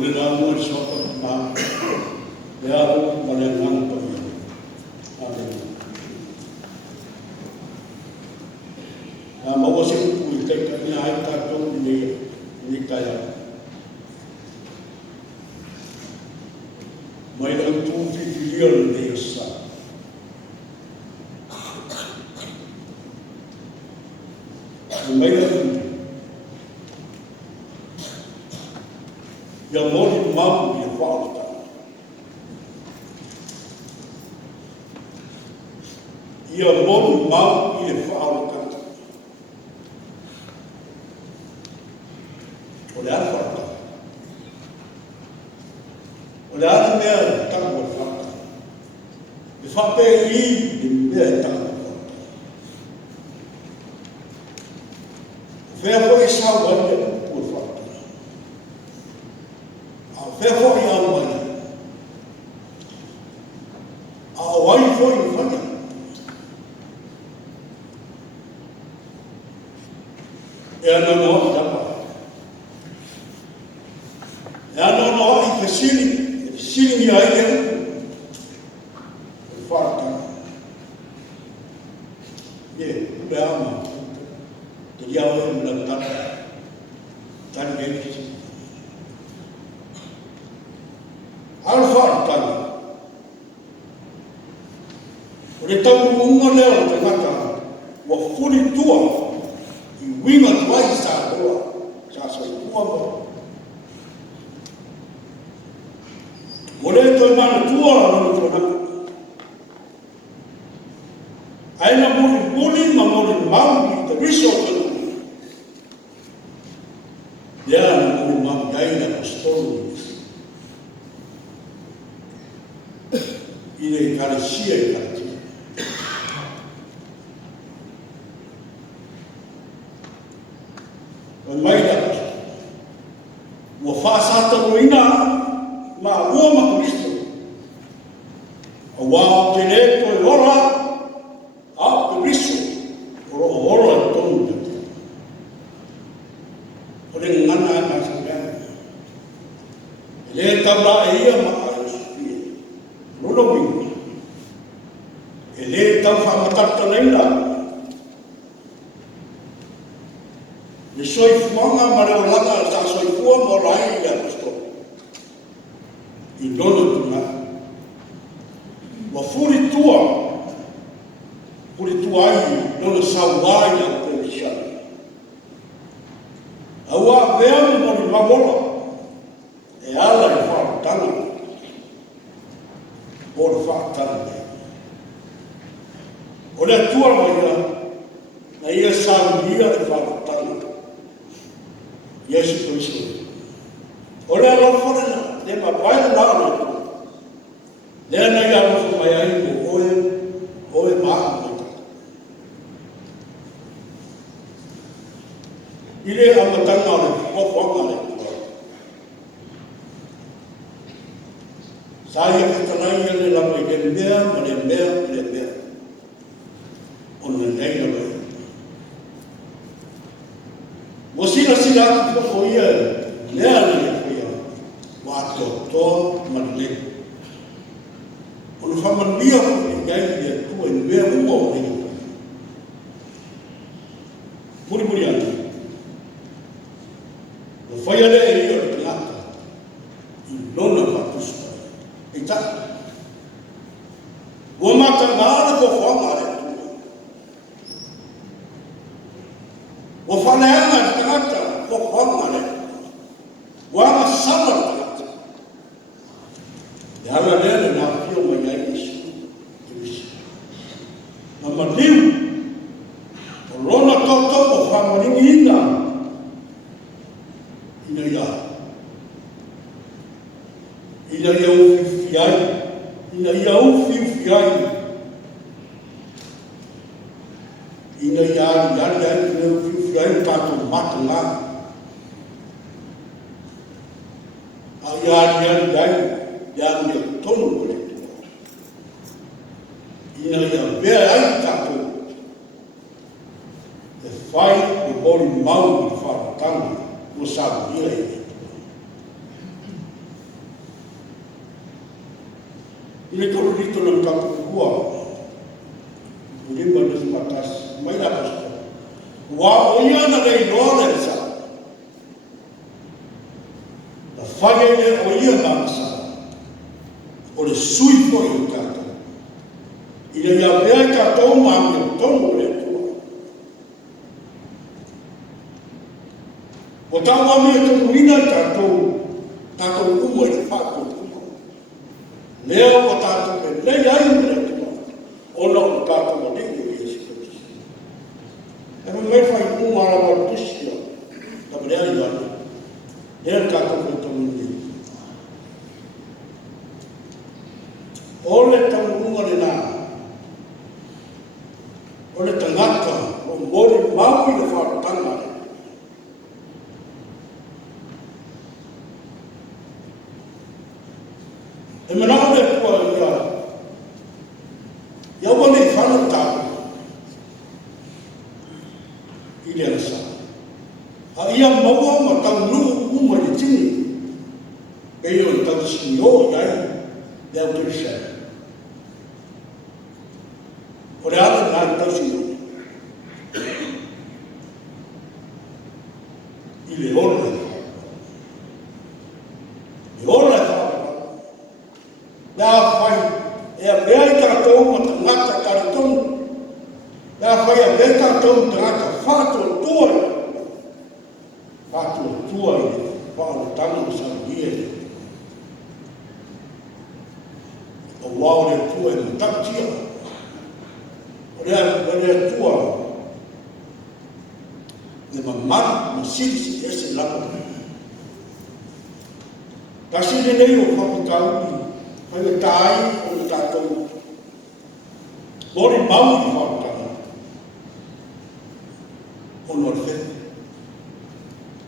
le nā mua soka nā, le au ma le ngana pa ia. Aleluia. Nā maua se upu I teika ni ai tātou ni taia. Mai lau tū whiwhiria le nei asa. Mai lau ia mori mau ia whaata. Ia mori mau ia whaata. O le ara whaata. O le ara mea tango whaata. Le whape I le mea tango whaata. Whea koe sao wai ia ua whaata. Whea koe au mai. A wai koe I whanya. E ana noa I tapa. E ana noa I whesili. E sili ni ai e upu. E whaata. E ube ama. Te iau e muna tata. Tani e kisi. Alfa tani. O le tamu unga leo te ngata wa furi tua I winga tuai sa roa sa soi tua mo. O le toi mana tua rana tua. Aina muri ma muri maungi te riso tanu. Ia na muri maungi aina apostolu. I le karasia I karatia. O mai la. Ua whaasata roina ma ua ma Kristo. A wā te le toi ora a te riso. Ora I tonu te. O le ngana e mai sakana. E le tabla e ia ma a Iosifia. Lula wingi. E le tau whamatata leila. Le soifuanga ma leo langa sa soifua mo rai I apostol. I lona tuna. Wa furi tua ai lona sauai a perishani. Aua vea mo ni mamola. E ala I whaatana. O le whaatana. O le atua mai na ia saulia e whaatana. Yesu Kristo. O le alofore na, le mapaina na ole. Le ana ia alofo mai ai mo oe maa mai. I le amatanga ole, whaanga le. Sa ia katanai ia le lama I le mea, ma le mea. O le leila mai. Mo sila atu ko ia lea le ia wa to manle o le familia ko ia ia tu en vea mo ni muri ana o fai ale e ia le lata I lona patusta ita o mata ngara ko whanga o whaneanga te ngata o whangare. Wanga sama te ngata. E ala lele nā pio mai ai Yesu. Na maliu. O rona toto o whamaringi ina. Ina ia. Ina ia uwhiwhiai. Ina ia uwhiwhiai. Ina ia iari ina uwhiwhiai tātou mata ngā. A iari iari tonu kore tua. Ina ia bea ai tātou. E whai o bori mau I wharatanga o sāwia I tua. Ile kau rito ng kapukua. Hindi ba na matas? May lakas ko. Wa o yan na kay Lord sa. Na fagay o yan bangsa. O le sui po yung kato. Ina yabea kato mga tongo le tua. O tawa mi ito wina kato. Tato umo le pato. Leo o tato me le yain le tua. Ona o kato mo dingo Yesu Kristo. E me fai umo ala wartusio. Tabi lea yana. Lea kato me tongo ni. Ole tangunga le nā. Ole tangata o mori maui le whakatanga. E mana ole kua ia. Ia wane whanatau. I le asa. A ia maua ma tau nuu uma le tini. E ia tau sinio iai. Lea kirisa. O le ala nā tau sinio. I le ora. I ora e whakatau. Nā whai, e a mea i tātou ma tangata karitonu. Nā whai a mea tātou tangata whātua tua. Whātua tua i le whātua tangu sa ia. O wau le tua i matatia. O le tua. Le mamata, ma sisi ese lapa. Kasi le nei o whakatau. Hanga tai o le tātou. Mori mau i whakatanga. O no le whethe.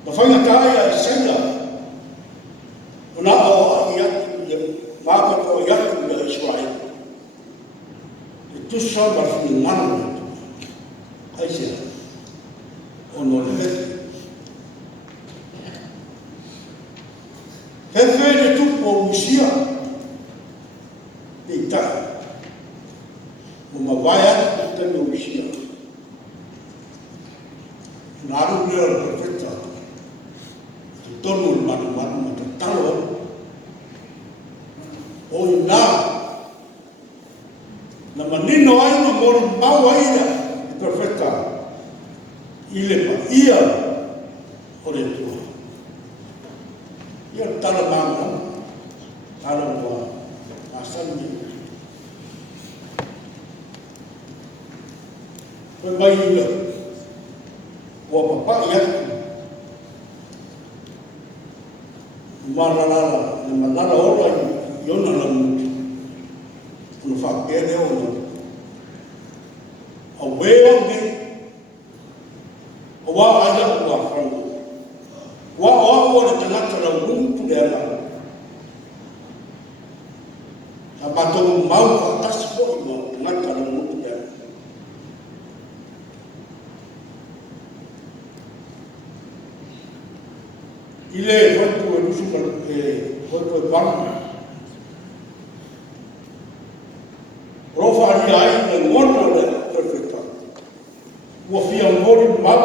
Ma whanga tai a senga. O nā o i atu, māpako i atu i Israel. E tusa marfini ngana i atu. Kaisea. O no le whethe. Hefe le tupo o musia. E tai. O mawai atu te tani o musia. Nāru lea le profeta. Te tonu le manu ma te talo. O i nā. Na manino ai ma mori mau ai le profeta. I le pa ia o le tua. Ia tala mana, tala mua, asani. Koe mai ia, ua papa ia. Maralala, na malala ora i ona la mutu. Kuna whakere ona. A wea me, a wā aia ua whangu. Wa o le tangata la untu le ala. Sa patou mau whatasi po i mo tangata la untu le ala. I le hoitu e lusu hoitu e paru. Rofa ali ai le ngono le perfecta. Ua fia mori mau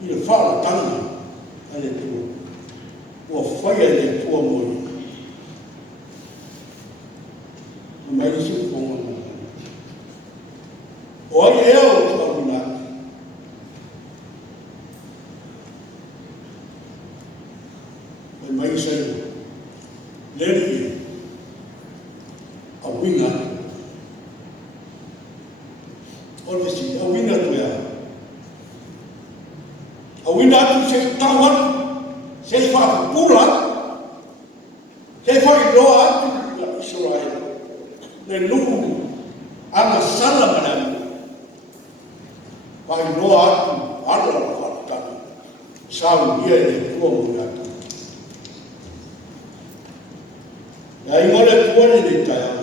i le whala tanga. Ale tua. Ua whaia le tua mori. Mai isi konga mo. O ai ea o tua winaki. Mai isi leri a winaki. O le si a winaki ea. A winaki se tawat. Se fa pura, se fa loa atu la Israel. Le nuku ama sala mana. Fa loa atu ala fa sau dia le tua mula. Ya i mole tua le tai.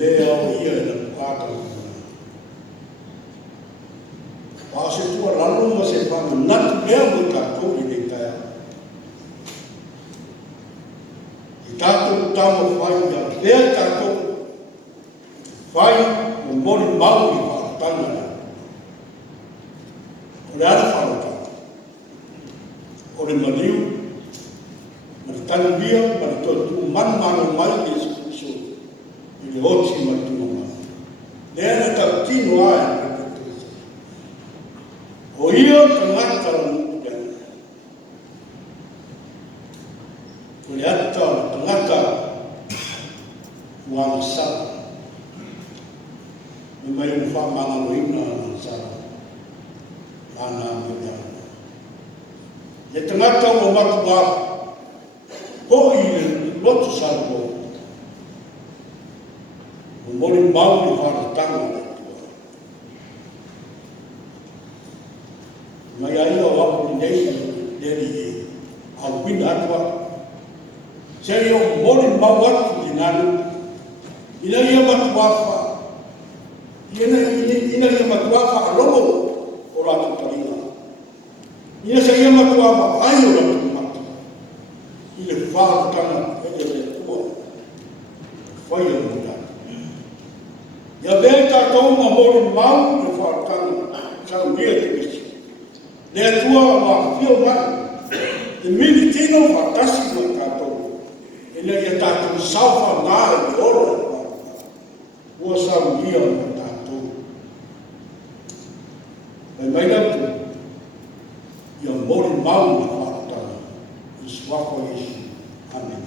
Le au ia na pata. Se tua lalu ma se whanga natu lea mo tātou i nei taia. tamo fai ia vea tātou fai o mori mauri whakatanga. O le ara whanaka, o le mariu, ma le tanu lia, ma le tōtu manmano mai e sukuso, i le oti ma tūma mai. Le ana tau tino ai, o ia tangata o nuku dana. O le ata o tangata ua masara. Me mai o whamanga o ina masara. Ana me mea. Le tangata o matua, ko i le lotu sarko. O mori mauri wharatanga le tua. Mai ai o wapu nei neri e au pina atua. Sei o mori mau atu ki nanu. Ina ia matuafa. Ina ia matuafa alomo o ratu taringa. Ina sa ia matuafa ai o ratu matu. I le wharatanga e le tua. Whai o muda. Ia vea tātou ma mori mau le wharatanga. Sau nia te kisi. Le atua wa fio mai, e mini tino wa tasi wa tātou. E le ia tātou sauwha ngāre i ora. Ua sau ia wa tātou. E mai natu, ia mori mau na whaatana. I swako Yesu. Amen.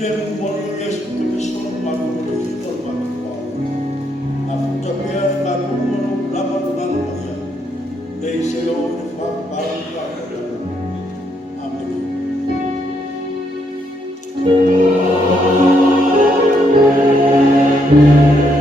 le mori Yesu Kristo makuri ito makwa. Afuta pia makumo lama tumano maya. Dei selo fa para. Amen.